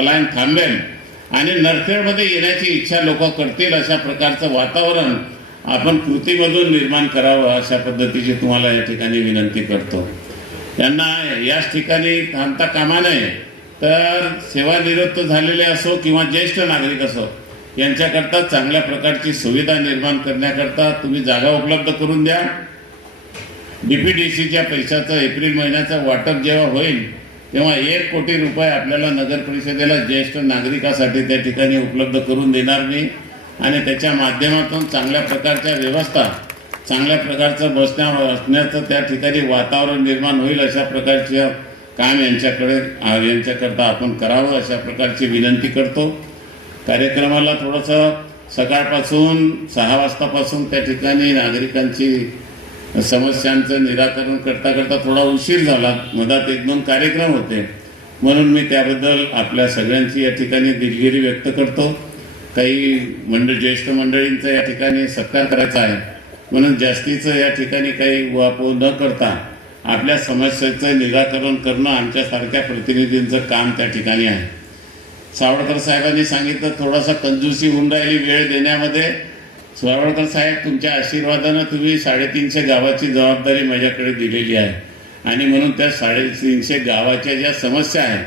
पलायन थांबेल आणि नरखेडमध्ये येण्याची इच्छा लोक करतील अशा प्रकारचं वातावरण आपण कृतीमधून निर्माण करावं अशा पद्धतीची तुम्हाला या ठिकाणी विनंती करतो। त्यांना याच ठिकाणी थांबता कामा नये, तर सेवानिवृत्त झालेले असो किंवा ज्येष्ठ नागरिक असो यांच्याकरता चांगल्या प्रकारची सुविधा निर्माण करण्याकरता तुम्ही जागा उपलब्ध करून द्या। DPDCच्या पैशाचं एप्रिल महिन्याचं वाटप जेव्हा होईल तेव्हा 1 कोटी रुपये आपल्याला नगर परिषदेला ज्येष्ठ नागरिकासाठी त्या ठिकाणी उपलब्ध करून देणार मी आणि त्याच्या माध्यमातून चांगल्या प्रकारच्या व्यवस्था, चांगल्या प्रकारचं बसण्याचं त्या ठिकाणी वातावरण निर्माण होईल अशा प्रकारचे काम यांच्याकरता आपण करावं अशा प्रकारची विनंती करतो। कार्यक्रमाला थोडंसं सकाळपासून 6 वाजतापासून त्या ठिकाणी नागरिकांची समस्यांचं निराकरण करता करता थोडा उशीर झाला, मधात 1-2 कार्यक्रम होते, म्हणून मी त्याबद्दल आपल्या सगळ्यांची या ठिकाणी दिलगिरी व्यक्त करतो। काही ज्येष्ठ मंडळींचा या ठिकाणी सत्कार करायचा आहे, म्हणून जास्तीचं या ठिकाणी काही उहापोह न करता आपल्या समस्येचं निराकरण करणं आमच्यासारख्या प्रतिनिधींचं काम त्या ठिकाणी आहे। सावळकर साहेबांनी सांगितलं थोडासा कंजूसी होऊन राहिली वेळ देण्यामध्ये। सावळकर साहेब, तुमच्या आशीर्वादानं तुम्ही 350 गावाची जबाबदारी माझ्याकडे दिलेली आहे आणि म्हणून त्या 350 गावाच्या ज्या समस्या आहेत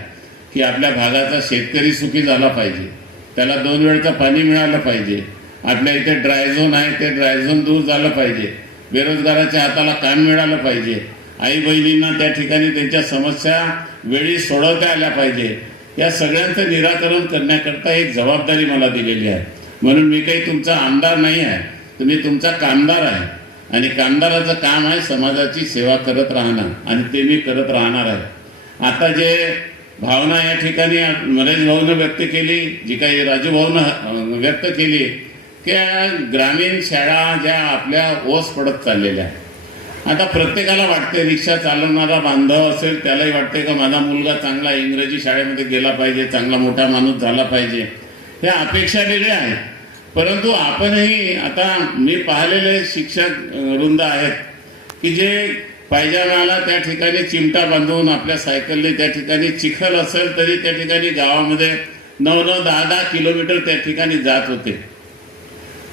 की आपल्या भागाचा शेतकरी सुखी झाला पाहिजे, त्याला 2 वेळचं पाणी मिळालं पाहिजे, आपल्या इथे ड्राय झोन आहे ते ड्राय झोन दूर झालं पाहिजे, बेरोजगाराच्या हाताला काम मिळालं पाहिजे, आई बहिणींना त्या ठिकाणी त्यांच्या समस्या वेळी सोडवता आल्या पाहिजे, या सगळ्यांचं निराकरण करण्याकरता एक जबाबदारी मला दिलेली आहे। म्हणून मी काही तुमचा आमदार नाही आहे, तुम्ही तुमचा कामदार आहे आणि कामदाराचं काम आहे समाजाची सेवा करत राहणं आणि ते मी करत राहणार आहे। आता जे भावना या ठिकाणी नरेश भाऊनं व्यक्त केली, जी काही राजू भाऊनं व्यक्त केली की ग्रामीण शाळा ज्या आपल्या ओस पडत चाललेल्या आहेत। आता प्रत्येकाला वाटते, रिक्षा चालवणारा बांधव असेल त्यालाही वाटते का माझा मुलगा चांगला इंग्रजी शाळेमध्ये गेला पाहिजे, चांगला मोठा माणूस झाला पाहिजे, ह्या अपेक्षा वेगळ्या आहेत। परंतु आपणही आता मी पाहिलेले शिक्षक वृंद आहेत की जे पायजामाला त्या ठिकाणी चिमटा बांधून आपल्या सायकलने त्या ठिकाणी चिखल असेल तरी त्या ठिकाणी गावामध्ये 9-9, 10-10 किलोमीटर त्या ठिकाणी जात होते।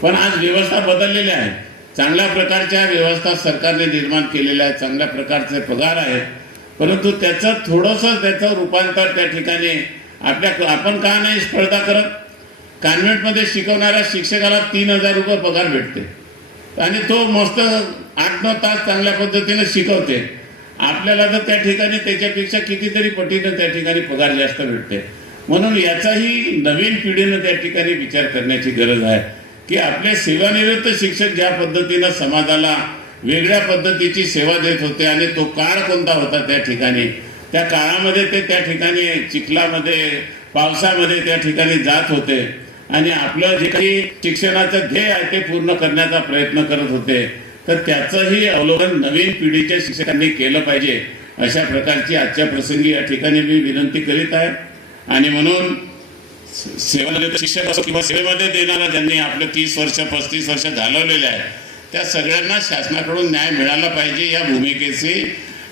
पण आज व्यवस्था बदललेल्या आहेत, चांगल्या प्रकारच्या व्यवस्था सरकारने निर्माण केलेल्या आहेत, चांगल्या प्रकारचे पगार आहेत, परंतु त्याचं थोडंसं रूपांतर त्या ठिकाणी आपण का नाही स्पर्धा करत। कॉन्व्हेंटमध्ये शिकवणाऱ्या शिक्षकाला 3000 रुपये पगार भेटते आणि तो मस्त 8-9 तास चांगल्या पद्धतीने शिकवते, आपल्याला तर त्या ठिकाणी त्याच्यापेक्षा कितीतरी पटीनं त्या ठिकाणी पगार जास्त भेटते। म्हणून याचाही नवीन पिढीनं त्या ठिकाणी विचार करण्याची गरज आहे की आपले सेवानिवृत्त शिक्षक ज्या पद्धतीनं समाजाला वेगळ्या पद्धतीची सेवा देत होते आणि तो काळ कोणता होता त्या ठिकाणी, त्या काळामध्ये ते त्या ठिकाणी चिखलामध्ये पावसामध्ये त्या ठिकाणी जात होते आणि आपलं जे काही शिक्षणाचं ध्येय आहे ते पूर्ण करण्याचा प्रयत्न करत होते, तर त्याचंही अवलोकन नवीन पिढीच्या शिक्षकांनी केलं पाहिजे अशा प्रकारची आजच्या प्रसंगी या ठिकाणी मी विनंती करीत आहे। आणि म्हणून सेवानिवृत्त शिक्षक असो किंवा सेवेमध्ये देणारा ज्यांनी आपले 30 वर्ष 35 वर्ष घालवलेले आहे त्या सगळ्यांना शासनाकडून न्याय मिळाला पाहिजे, या भूमिकेची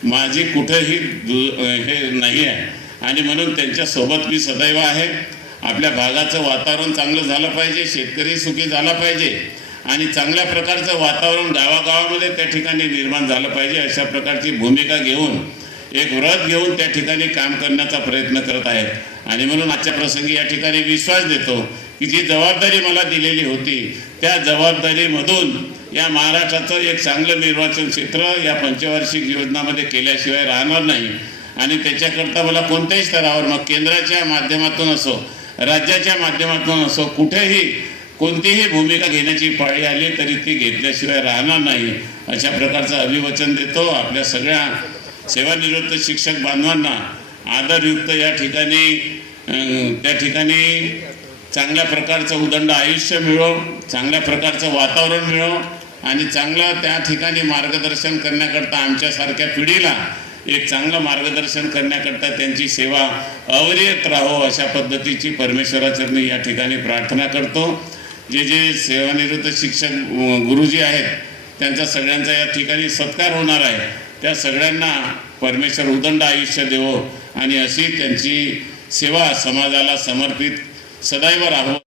माझी कुठेही हे नाही आहे आणि म्हणून त्यांच्यासोबत मी सदैव आहे। आपल्या भागाचं वातावरण चांगलं झालं पाहिजे, शेतकरी सुखी झाला पाहिजे आणि चांगल्या प्रकारचं वातावरण गावागावामध्ये त्या ठिकाणी निर्माण झालं पाहिजे अशा प्रकारची भूमिका घेऊन एक व्रत घेऊन त्या ठिकाणी काम करण्याचा प्रयत्न करत आहेत। आणि म्हणून आजच्या प्रसंगी या ठिकाणी विश्वास देतो की जी जबाबदारी मला दिलेली होती त्या जबाबदारीमधून या महाराष्ट्राचं एक चांगलं निर्वाचन क्षेत्र या पंचवार्षिक योजनामध्ये केल्याशिवाय राहणार नाही आणि त्याच्याकरता मला कोणत्याही स्तरावर, मग केंद्राच्या माध्यमातून असो राज्याच्या माध्यमातून असो, कुठेही कोणतीही भूमिका घेण्याची पाळी आली तरी ती घेतल्याशिवाय राहणार नाही अशा प्रकारचं अभिवचन देतो। आपल्या सगळ्या सेवानिवृत्त शिक्षक बांधवांना आदरयुक्त या ठिकाणी त्या ठिकाणी चांगल्या प्रकारचं उदंड आयुष्य मिळो, चांगल्या प्रकारचं वातावरण मिळो आणि चांगलं त्या ठिकाणी मार्गदर्शन करण्याकरता आमच्यासारख्या पिढीला एक चांगलं मार्गदर्शन करण्याकरता त्यांची सेवा अविरत राहो अशा पद्धतीची परमेश्वराचरणी या ठिकाणी प्रार्थना करतो। जे सेवानिवृत्त शिक्षक गुरुजी आहेत त्यांचा सगळ्यांचा या ठिकाणी सत्कार होणार आहे, त्या सगळ्यांना परमेश्वर उदंड आयुष्य देवो आणि अशी त्यांची सेवा समाजाला समर्पित सदैव राहो.